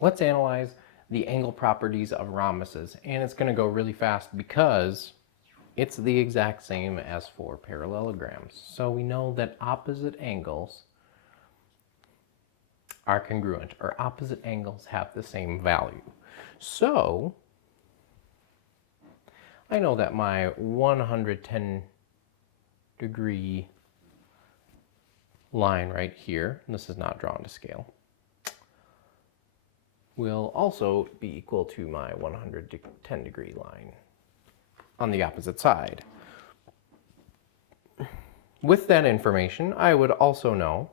Let's analyze the angle properties of rhombuses, and it's going to go really fast because it's the exact same as for parallelograms. So we know that opposite angles are congruent, or opposite angles have the same value. So I know that my 110 degree line right here, and this is not drawn to scale, will also be equal to my 110 degree line on the opposite side. With that information, I would also know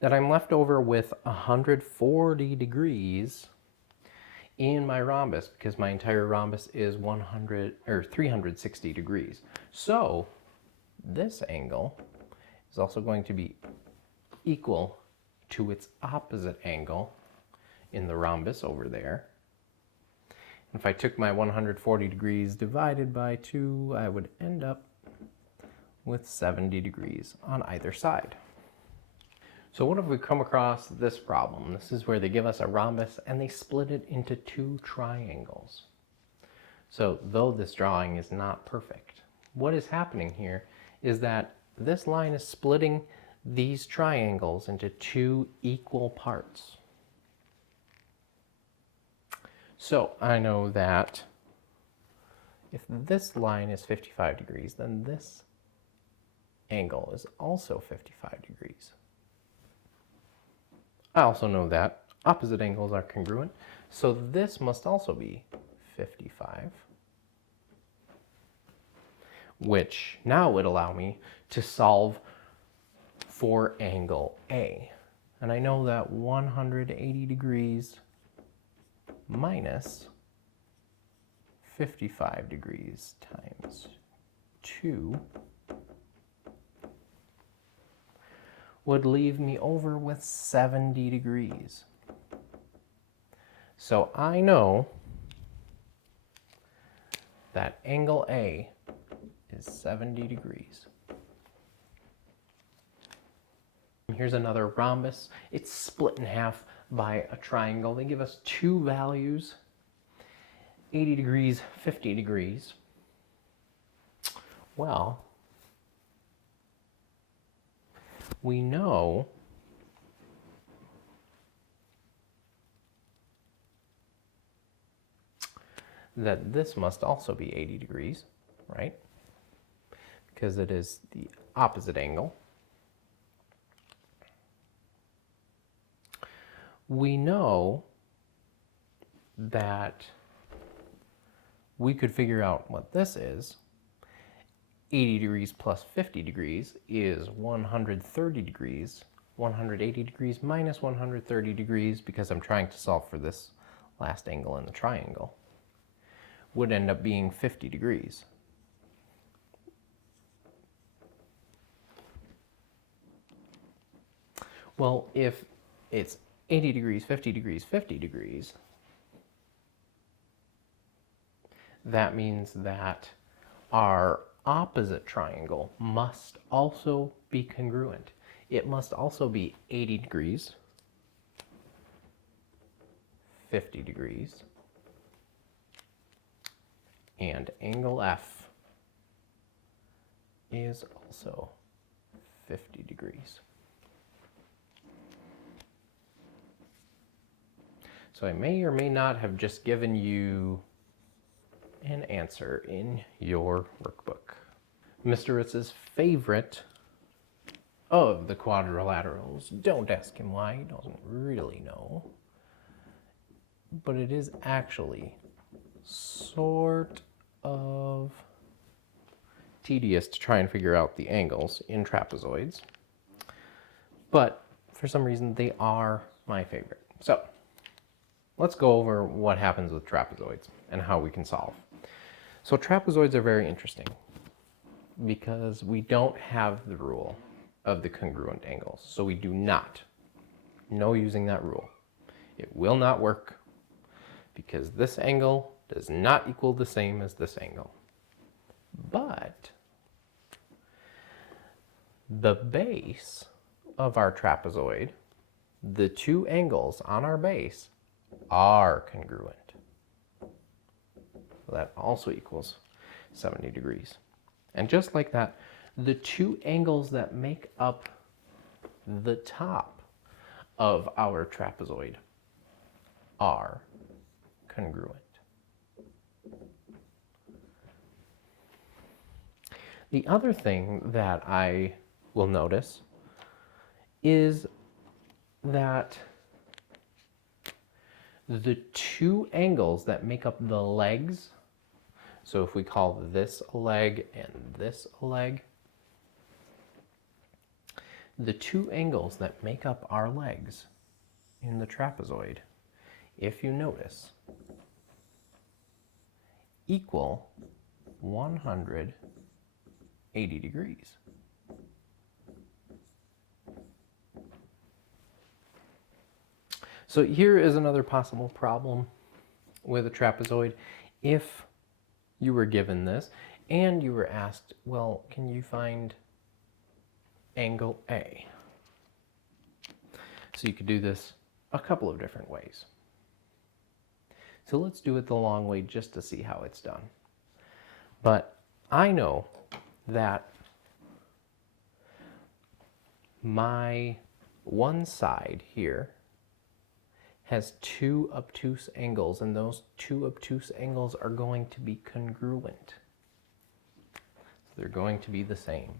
that I'm left over with 140 degrees in my rhombus because my entire rhombus is 360 degrees. So this angle is also going to be equal to its opposite angle in the rhombus over there. If I took my 140 degrees divided by 2, I would end up with 70 degrees on either side. So what if we come across this problem? This is where they give us a rhombus and they split it into 2 triangles. So though this drawing is not perfect, what is happening here is that this line is splitting these triangles into 2 equal parts. So I know that if this line is 55 degrees, then this angle is also 55 degrees. I also know that opposite angles are congruent, so this must also be 55, which now would allow me to solve for angle A. And I know that 180 degrees minus 55 degrees times 2 would leave me over with 70 degrees. So I know that angle A is 70 degrees. Here's another rhombus. It's split in half by a triangle. They give us 2 values, 80 degrees, 50 degrees. Well, we know that this must also be 80 degrees, right? Because it is the opposite angle. We know that we could figure out what this is. 80 degrees plus 50 degrees is 130 degrees. 180 degrees minus 130 degrees, because I'm trying to solve for this last angle in the triangle, would end up being 50 degrees. Well, if it's 80 degrees, 50 degrees, 50 degrees, that means that our opposite triangle must also be congruent. It must also be 80 degrees, 50 degrees, and angle F is also 50 degrees. So I may or may not have just given you an answer in your workbook. Mr. Ritz's favorite of the quadrilaterals. Don't ask him why, he doesn't really know. But it is actually sort of tedious to try and figure out the angles in trapezoids. But for some reason, they are my favorite. So let's go over what happens with trapezoids and how we can solve. So trapezoids are very interesting because we don't have the rule of the congruent angles. So we do not. No using that rule. It will not work because this angle does not equal the same as this angle. But the base of our trapezoid the two angles on our base are congruent. So that also equals 70 degrees. And just like that, the two angles that make up the top of our trapezoid are congruent. The other thing that I will notice is that the two angles that make up the legs, so if we call this a leg and this a leg, the two angles that make up our legs in the trapezoid, if you notice, equal 180 degrees. So here is another possible problem with a trapezoid. If you were given this and you were asked, well, can you find angle A? So you could do this a couple of different ways. So let's do it the long way just to see how it's done. But I know that my one side here has two obtuse angles, and those two obtuse angles are going to be congruent. So they're going to be the same.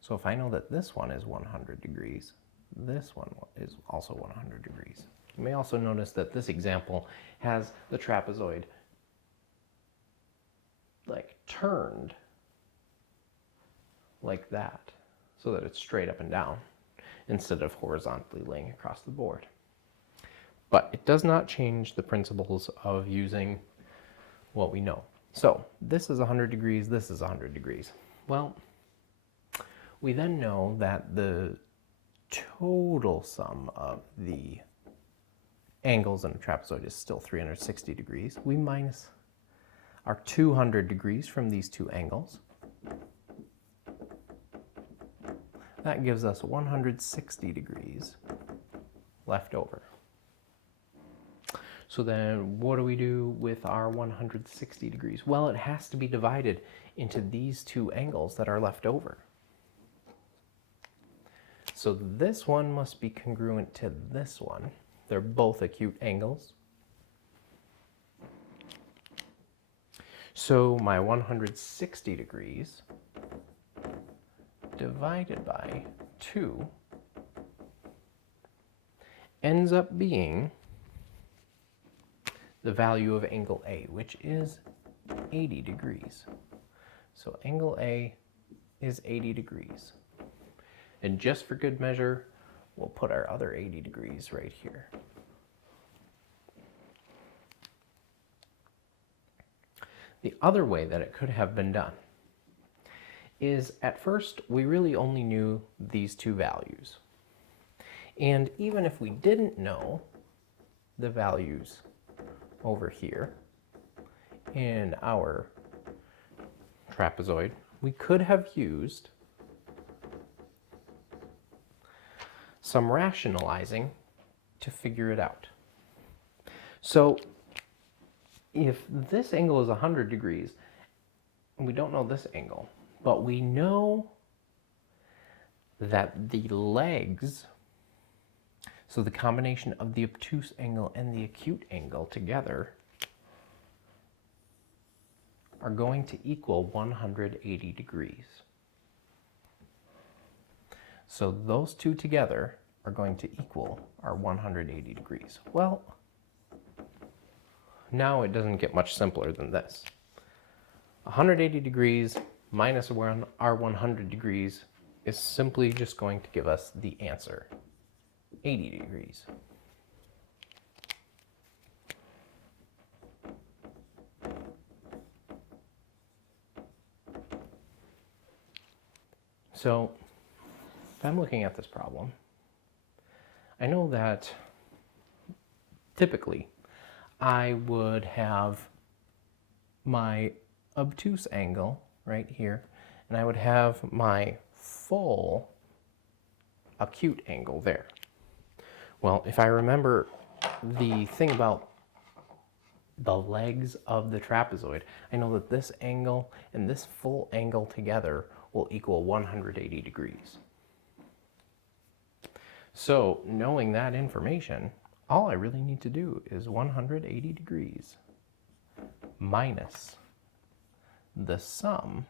So if I know that this one is 100 degrees, this one is also 100 degrees. You may also notice that this example has the trapezoid like turned like that, so that it's straight up and down instead of horizontally laying across the board. But it does not change the principles of using what we know. So this is 100 degrees, this is 100 degrees. Well, we then know that the total sum of the angles in a trapezoid is still 360 degrees. We minus our 200 degrees from these two angles. That gives us 160 degrees left over. So then what do we do with our 160 degrees? Well, it has to be divided into these two angles that are left over. So this one must be congruent to this one. They're both acute angles. So my 160 degrees divided by 2 ends up being the value of angle A, which is 80 degrees. So angle A is 80 degrees. And just for good measure, we'll put our other 80 degrees right here. The other way that it could have been done is, at first, we really only knew these two values. And even if we didn't know the values over here in our trapezoid, we could have used some rationalizing to figure it out. So if this angle is 100 degrees, and we don't know this angle, but we know that the legs, so the combination of the obtuse angle and the acute angle together, are going to equal 180 degrees. So those two together are going to equal our 180 degrees. Well, now it doesn't get much simpler than this. 180 degrees minus our 100 degrees is simply just going to give us the answer, 80 degrees. So if I'm looking at this problem, I know that typically I would have my obtuse angle right here, and I would have my full acute angle there. Well, if I remember the thing about the legs of the trapezoid, I know that this angle and this full angle together will equal 180 degrees. So knowing that information, all I really need to do is 180 degrees minus the sum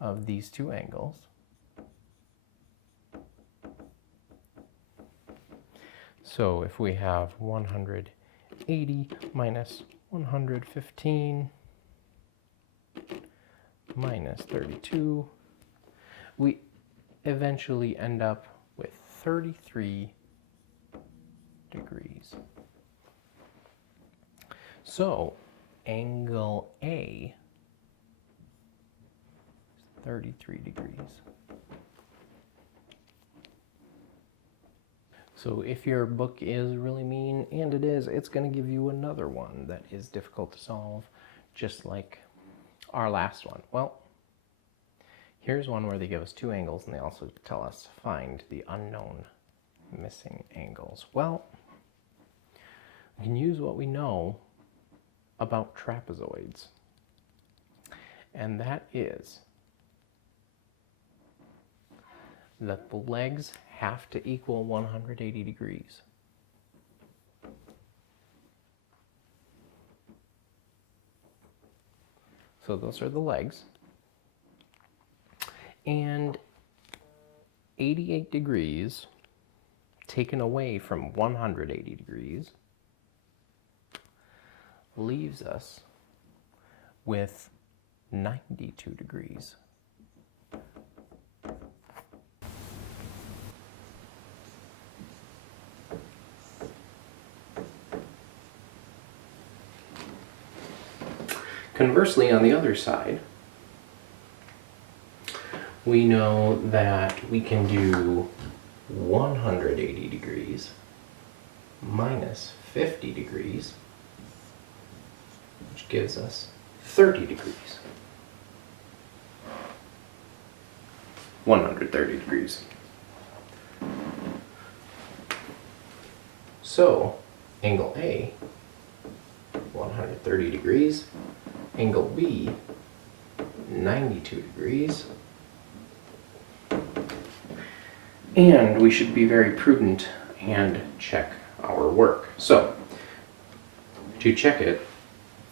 of these two angles. So if we have 180 minus 115 minus 32, we eventually end up with 33 degrees. So angle A is 33 degrees. So if your book is really mean, and it is, it's going to give you another one that is difficult to solve, just like our last one. Well, here's one where they give us two angles and they also tell us find the unknown missing angles. Well, we can use what we know about trapezoids, and that is that the legs have to equal 180 degrees. So those are the legs. And 88 degrees taken away from 180 degrees leaves us with 92 degrees. Conversely, on the other side, we know that we can do 180 degrees minus 50 degrees, which gives us 30 degrees. 130 degrees. So, angle A, 130 degrees. Angle B, 92 degrees. And we should be very prudent and check our work. So, to check it,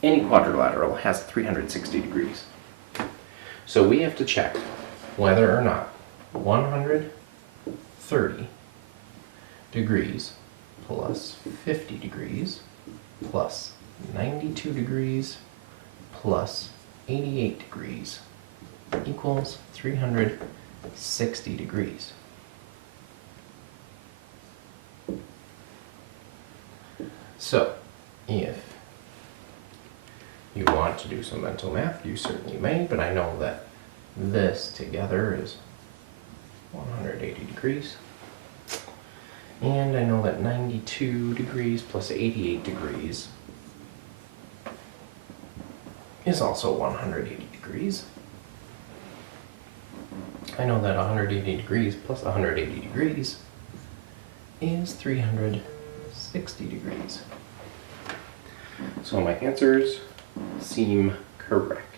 any quadrilateral has 360 degrees. So we have to check whether or not 130 degrees plus 50 degrees plus 92 degrees plus 88 degrees equals 360 degrees. So, if you want to do some mental math, you certainly may, but I know that this together is 180 degrees. And I know that 92 degrees plus 88 degrees is also 180 degrees. I know that 180 degrees plus 180 degrees is 360 degrees. So my answers seem correct.